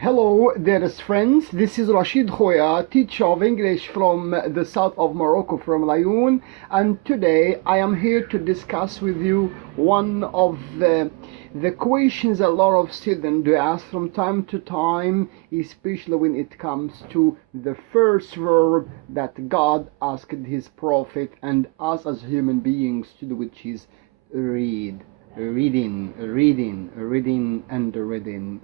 Hello, dearest friends. This is Rashid Khoya, teacher of English from the south of Morocco, from Laayoune. And today I am here to discuss with you one of the questions a lot of students do ask from time to time, especially when it comes to the first verb that God asked his prophet and us as human beings to do, which is read. Reading, and reading.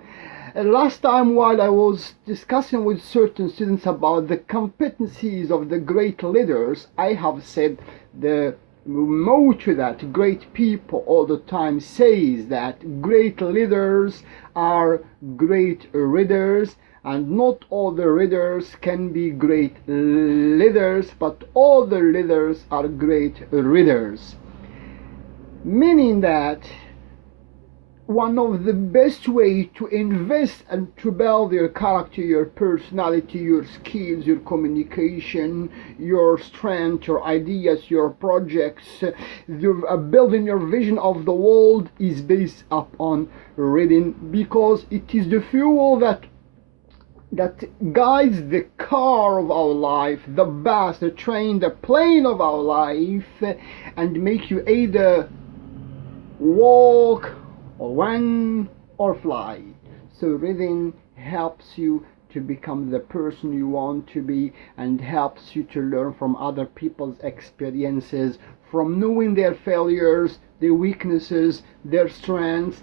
Last time, while I was discussing with certain students about the competencies of the great leaders, I have said the motto that great people all the time says that great leaders are great readers, and not all the readers can be great leaders, but all the leaders are great readers. Meaning that one of the best way to invest and to build your character, your personality, your skills, your communication, your strength, your ideas, your projects, building your vision of the world is based upon reading, because it is the fuel that guides the car of our life, the bus, the train, the plane of our life, and make you either walk or run or fly. So reading helps you to become the person you want to be, and helps you to learn from other people's experiences, from knowing their failures, their weaknesses, their strengths,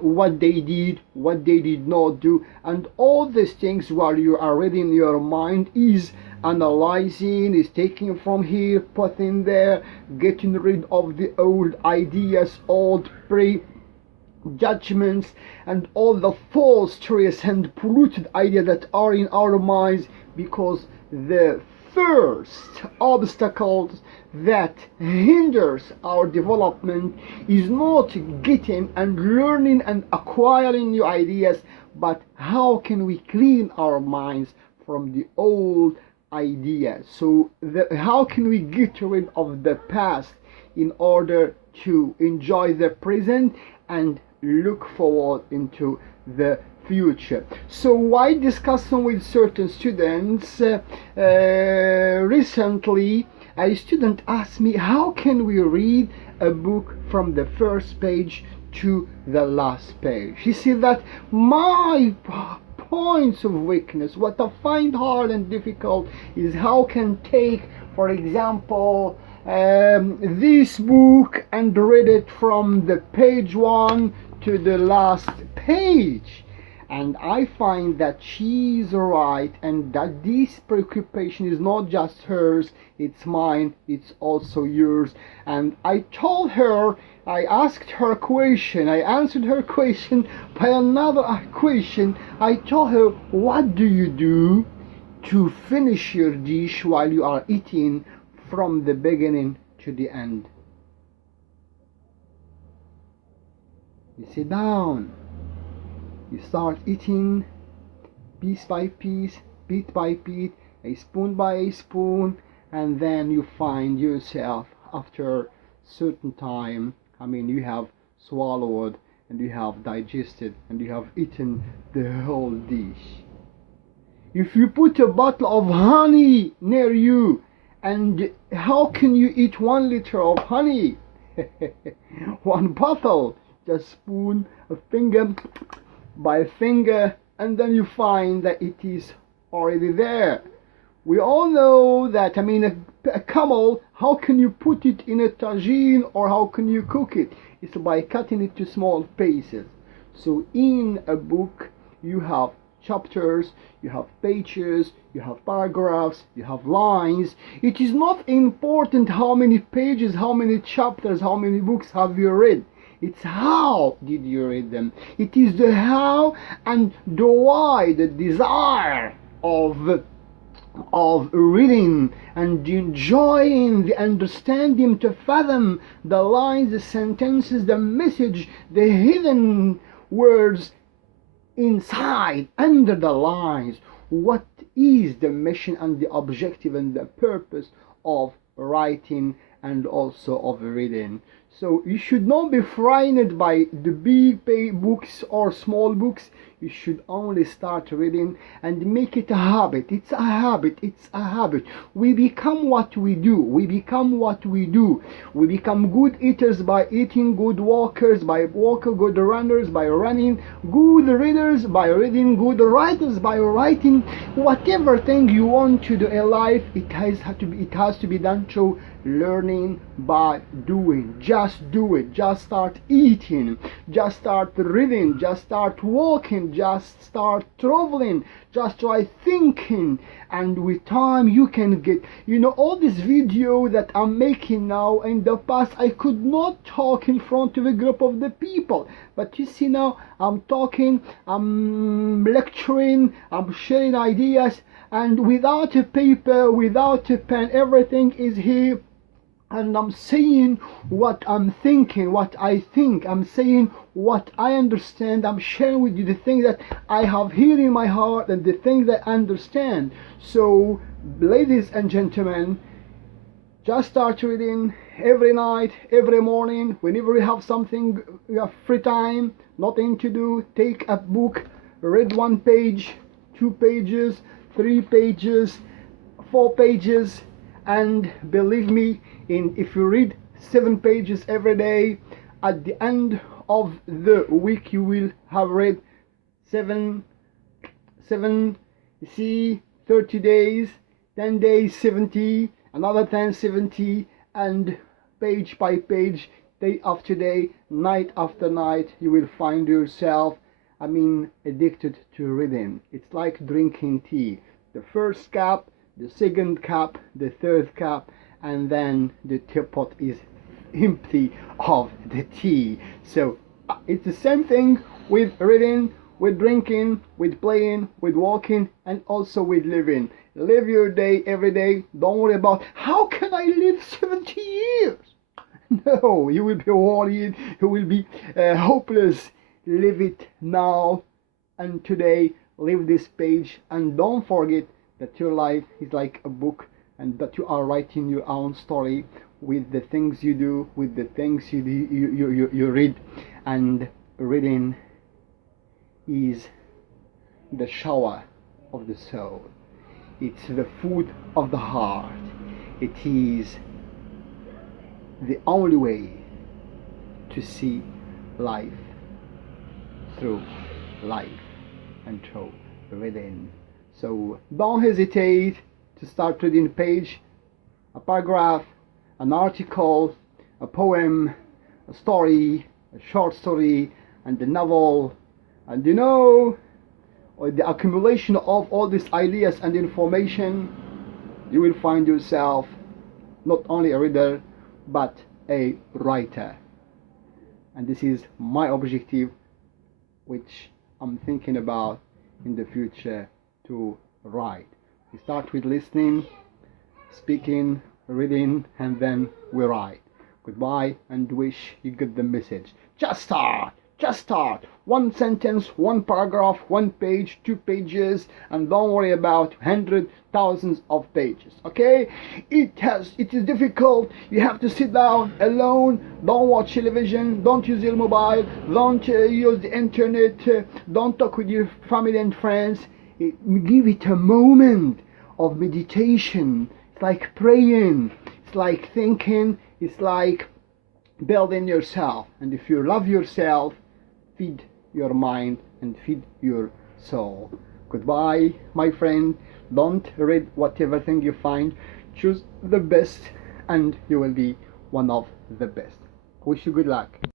what they did, what they did not do, and all these things while you are reading. Your mind is analyzing, is taking from here, putting there, getting rid of the old ideas, old judgments, and all the false traits and polluted ideas that are in our minds, because the first obstacles that hinders our development is not getting and learning and acquiring new ideas, but how can we clean our minds from the old ideas. So how can we get rid of the past in order to enjoy the present and look forward into the future? So while discussing with certain students, recently a student asked me, how can we read a book from the first page to the last page? He said that my points of weakness, what I find hard and difficult, is how can take, for example, this book and read it from the page 1 to the last page. And I find that she's right, and that this preoccupation is not just hers, it's mine, it's also yours. And I told her, I asked her a question, I answered her question by another question. I told her, what do you do to finish your dish while you are eating from the beginning to the end? You sit down, you start eating piece by piece, bit by bit, a spoon by a spoon, and then you find yourself after certain time, you have swallowed and you have digested and you have eaten the whole dish. If you put a bottle of honey near you, and how can you eat 1 liter of honey? One bottle, just spoon, a finger by finger, and then you find that it is already there. We all know that, a camel, how can you put it in a tagine, or how can you cook it? It's by cutting it to small pieces. So in a book you have chapters, you have pages, you have paragraphs, you have lines. It is not important how many pages, how many chapters, how many books have you read. It's how did you read them. It is the how and the why, the desire of reading and enjoying the understanding, to fathom the lines, the sentences, the message, the hidden words inside, under the lines. What is the mission and the objective and the purpose of writing and also of reading? So you should not be frightened by the big books or small books. You should only start reading and make it a habit. It's a habit. It's a habit. We become what we do. We become what we do. We become good eaters by eating, good walkers by walking, good runners by running, good readers by reading, good writers by writing. Whatever thing you want to do in life, it has to be done through learning by doing. Just do it. Just start eating. Just start reading. Just start walking. Just start traveling. Just try thinking, and with time you can get, all this video that I'm making now. In the past I could not talk in front of a group of the people, but you see now I'm talking, I'm lecturing, I'm sharing ideas, and without a paper, without a pen, everything is here. And I'm saying what I'm thinking, what I think. I'm saying what I understand. I'm sharing with you the things that I have here in my heart and the things that I understand. So, ladies and gentlemen, just start reading every night, every morning, whenever you have something, you have free time, nothing to do. Take a book, read 1 page, 2 pages, 3 pages, 4 pages, and believe me, if you read 7 pages every day, at the end of the week you will have read 7, 30 days, 10 days 70, another 10 70, and page by page, day after day, night after night, you will find yourself, addicted to reading. It's like drinking tea. The first cup, the second cup, the third cup, and then the teapot is empty of the tea. So it's the same thing with reading, with drinking, with playing, with walking, and also with living. Live your day every day. Don't worry about how can I live 70 years. No, you will be worried, you will be hopeless. Live it now and today. Live this page, and don't forget that your life is like a book, and that you are writing your own story with the things you do, with the things you read. And reading is the shower of the soul. It's the food of the heart. It is the only way to see life through life and through reading. So don't hesitate to start reading a page, a paragraph, an article, a poem, a story, a short story, and a novel. And with the accumulation of all these ideas and information, you will find yourself not only a reader, but a writer. And this is my objective, which I'm thinking about in the future, to write. We start with listening, speaking, reading, and then we write. Goodbye, and wish you get the message. Just start. 1 sentence, 1 paragraph, 1 page, 2 pages, and don't worry about hundreds, thousands of pages. Okay? It is difficult. You have to sit down alone. Don't watch television. Don't use your mobile. Don't use the internet. Don't talk with your family and friends. Give it a moment of meditation. It's like praying. It's like thinking. It's like building yourself. And if you love yourself, feed your mind and feed your soul. Goodbye, my friend. Don't read whatever thing you find. Choose the best, and you will be one of the best. Wish you good luck.